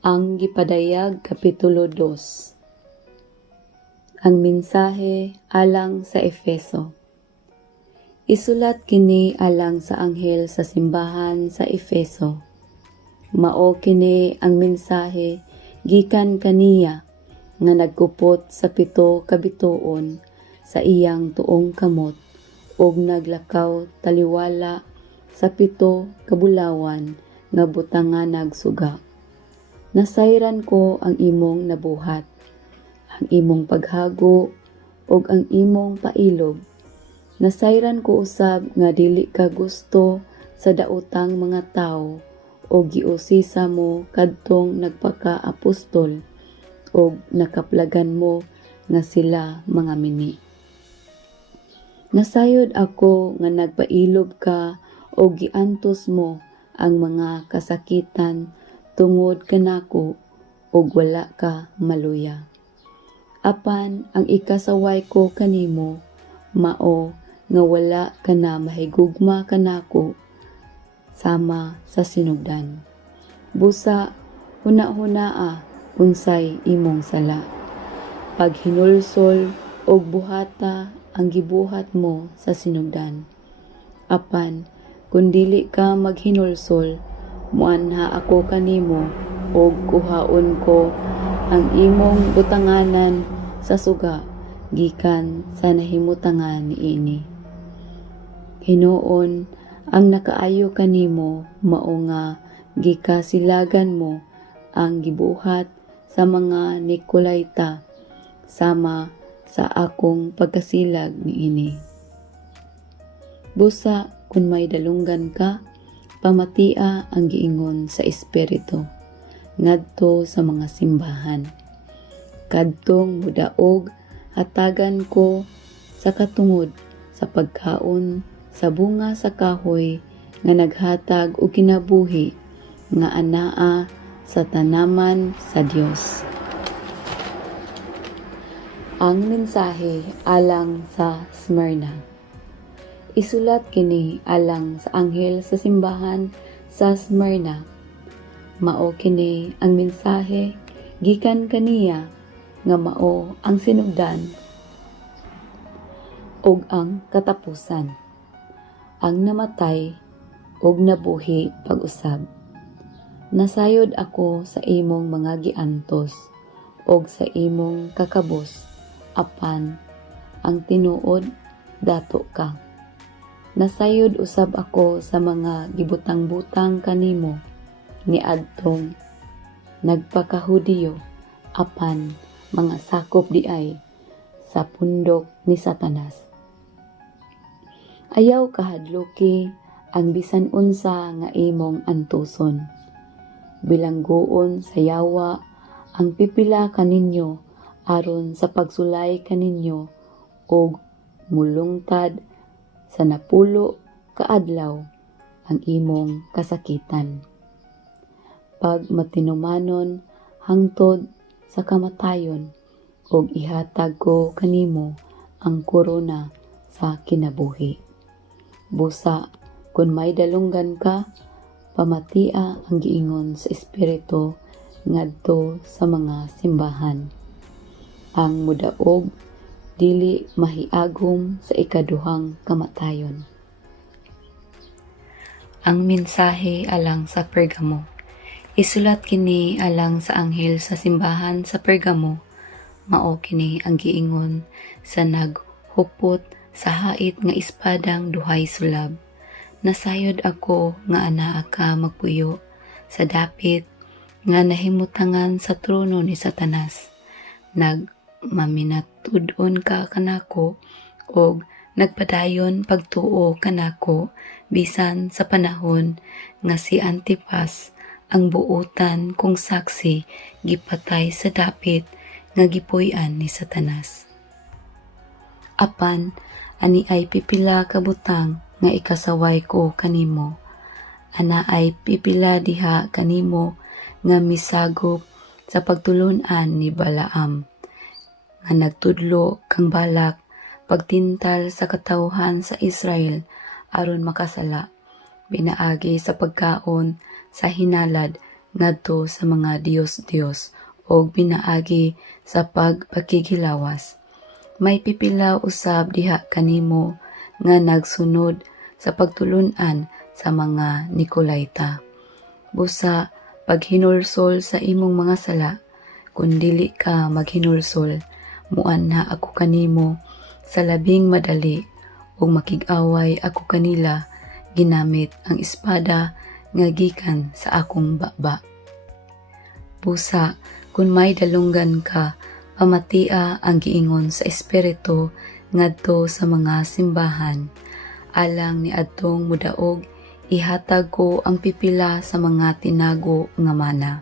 Ang gipadayag Kapitulo 2. Ang mensahe alang sa Efeso. Isulat kini alang sa anghel sa simbahan sa Efeso. Mao kini ang mensahe gikan kaniya nga nagkupot sa 7 ka bituon sa iyang tuong kamot ug naglakaw taliwala sa 7 ka bulawan nga butangan nagsuga. Nasayran ko ang imong nabuhat, ang imong paghago, ug ang imong pailog. Nasayran ko usab nga dili ka gusto sa daotang mga tawo, ug giusisa mo kadtong nagpaka-apostol, ug nakaplagan mo nga sila mga mini. Nasayod ako nga nagpailog ka, ug giantos mo ang mga kasakitan tungod kanako ug wala ka maluya. Apan ang ikasaway ko kanimo mao nga wala ka na mahigugma kanako sama sa sinugdan. Busa huna-hunaa unsay imong sala. Paghinulsol og buhata ang gibuhat mo sa sinugdan. Apan kun dili ka maghinulsol, muanha ako kanimo ug kuhaon ko ang imong butanganan sa suga gikan sa nahimutangan niini. Hinuon ang nakaayo kanimo mao nga gikasilagan mo ang gibuhat sa mga Nikolaita sama sa akong pagkasilag niini. Busa kun may dalunggan ka, pamatia ang giingon sa Espiritu ngadto sa mga simbahan. Kadtong mudaog hatagan ko sa katungod sa pagkaon sa bunga sa kahoy nga naghatag og kinabuhi nga anaa sa tanaman sa Dios. Ang mensahe alang sa Smyrna. Isulat kini alang sa anghel sa simbahan sa Smyrna. Mao kini ang mensahe gikan kaniya nga mao ang sinugdan ug ang katapusan, ang namatay ug nabuhi pag-usab. Nasayod ako sa imong mga giantos ug sa imong kakabos, apan ang tinuod dato ka. Nasayod usab ako sa mga gibutang-butang kanimo niadtong nagpakahudiyo, apan mga sakop diay sa pundok ni Satanas. Ayaw kahadluki ang bisan unsa nga imong antuson. Bilangguon sa yawa ang pipila kaninyo aron sa pagsulay kaninyo og mulungtad sa napulo kaadlaw ang imong kasakitan. Pag matinumanon hangtod sa kamatayon ug ihatag ko kanimo ang korona sa kinabuhi. Busa kun may dalunggan ka, pamatia ang giingon sa Espiritu ngadto sa mga simbahan. Ang mudaog dili mahiagom sa ikaduhang kamatayon. Ang mensahe alang sa Pergamo. Isulat kini alang sa anghel sa simbahan sa Pergamo. Mao kini ang giingon sa naghupot sa hait nga espadang duhay sulab. Nasayod ako nga anaa ka magpuyo sa dapit nga nahimutangan sa trono ni Satanas. Maminatud-on ka kanako og nagpadayon pagtuo kanako bisan sa panahon nga si Antipas ang buutan kong saksi gipatay sa dapit nga gipuy-an ni Satanas. Apan ani ay pipila ka butang nga ikasaway ko kanimo. Ana ay pipila diha kanimo nga misagop sa pagtulon-an ni Balaam nga nagtudlo kang Balak pagtintal sa katawhan sa Israel aron makasala, binaagi sa pagkaon sa hinalad ngadto sa mga Dios og pinaagi sa pagpakighilawas. May pipila usab diha kanimo nga nagsunod sa pagtulun-an sa mga Nicolaita. Busa paghinulsol sa imong mga sala, kung dili ka maghinulsol, muanha ako kanimo sa labing madali ug makig-away ako kanila ginamit ang espada nga gikan sa akong baba. Busa kung may dalunggan ka, pamatia ang giingon sa espiritu ngadto sa mga simbahan. Alang ni adtong mudaog, ihatag ko ang pipila sa mga tinago nga mana.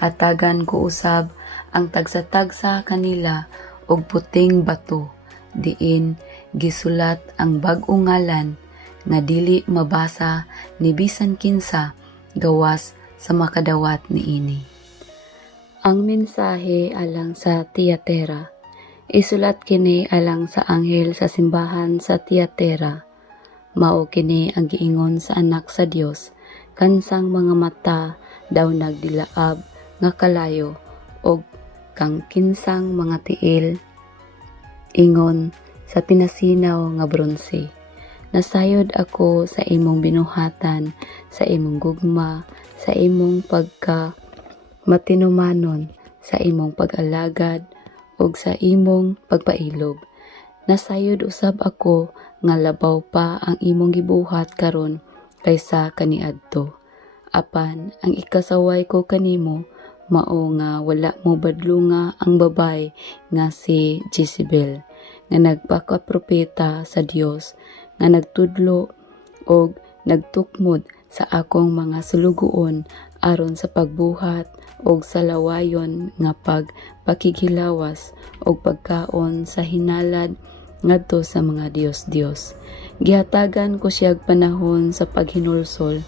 Hatagan ko usab ang tagsa-tagsa kanila og puting bato, diin gisulat ang bag-ong ngalan nga dili mabasa ni bisan kinsa gawas sa makadawat niini. Ang mensahe alang sa Tiyatira. Isulat kini alang sa anghel sa simbahan sa Tiyatira. Mao kini ang giingon sa anak sa Dios, kansang mga mata daw nagdilaab nga kalayo og kang kinsang mga tiil ingon sa pinasinaw nga bronse. Nasayod ako sa imong binuhatan, sa imong gugma, sa imong pagka matinumanon, sa imong pag-alagad ug sa imong pagpailog. Nasayod usab ako nga labaw pa ang imong gibuhat karon kaysa kaniadto. Apan ang ikasaway ko kanimo mao nga wala mo badlunga ang babay nga si Jezebel nga nagpakapropeta sa Dios nga nagtudlo og nagtukmod sa akong mga sulugoon aron sa pagbuhat og sa lawayon nga pagpakighilawas og pagkaon sa hinalad ngadto sa mga Dios. Gihatagan ko siyag panahon sa paghinulsol,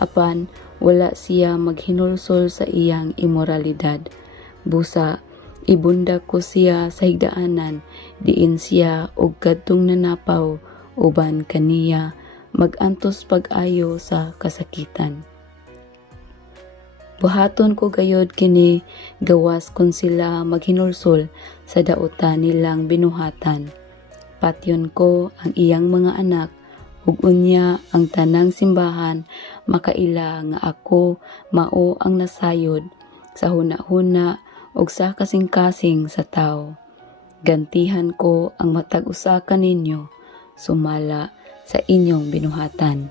apan wala siya maghinulsol sa iyang immoralidad. Busa ibunda ko siya sa higdaanan, diin siya og kadtong nanapaw uban kaniya magantos pag-ayo sa kasakitan. Buhaton ko gayod kini gawas kung sila maghinulsol sa dautan nilang binuhatan. Patyon ko ang iyang mga anak ug unya ang tanang simbahan makaila nga ako mao ang nasayod sa hunahuna ug sa kasing-kasing sa tao. Gantihan ko ang matag usa kaninyo sumala sa inyong binuhatan.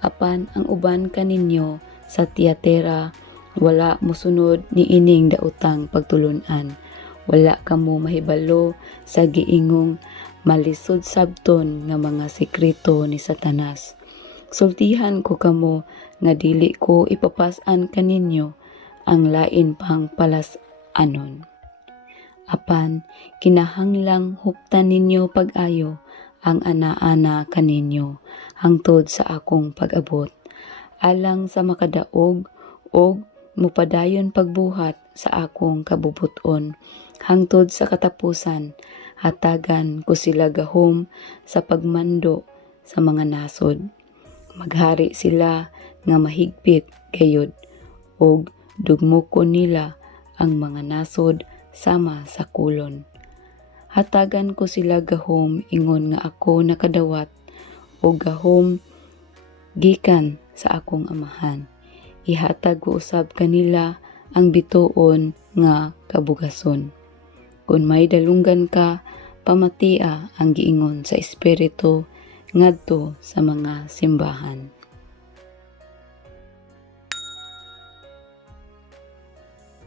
Apan ang uban kaninyo sa Tiyatira wala mosunod ni ining daotang pagtulun-an. Wala kamo mahibalo sa giingong malisod sabton nga mga sekreto ni Satanas. Sultihan ko kamo nga dili ko ipapas-an kaninyo ang lain pang palas-anon. Apan kinahanglang huptan ninyo pag-ayo ang ana-ana kaninyo hangtod sa akong pag-abot, alang sa makadaog og mupadayon pagbuhat sa akong kabubuton hangtod sa katapusan. Hatagan ko sila gahom sa pagmando sa mga nasod. Maghari sila nga mahigpit gayud og dugmokon nila ang mga nasod sama sa kulon. Hatagan ko sila gahom ingon nga ako nakadawat o gahom gikan sa akong amahan. Ihatag ko usab kanila ang bituon nga kabugason. Kung may dalunggan ka, pamatia ang giingon sa espiritu ngadto sa mga simbahan.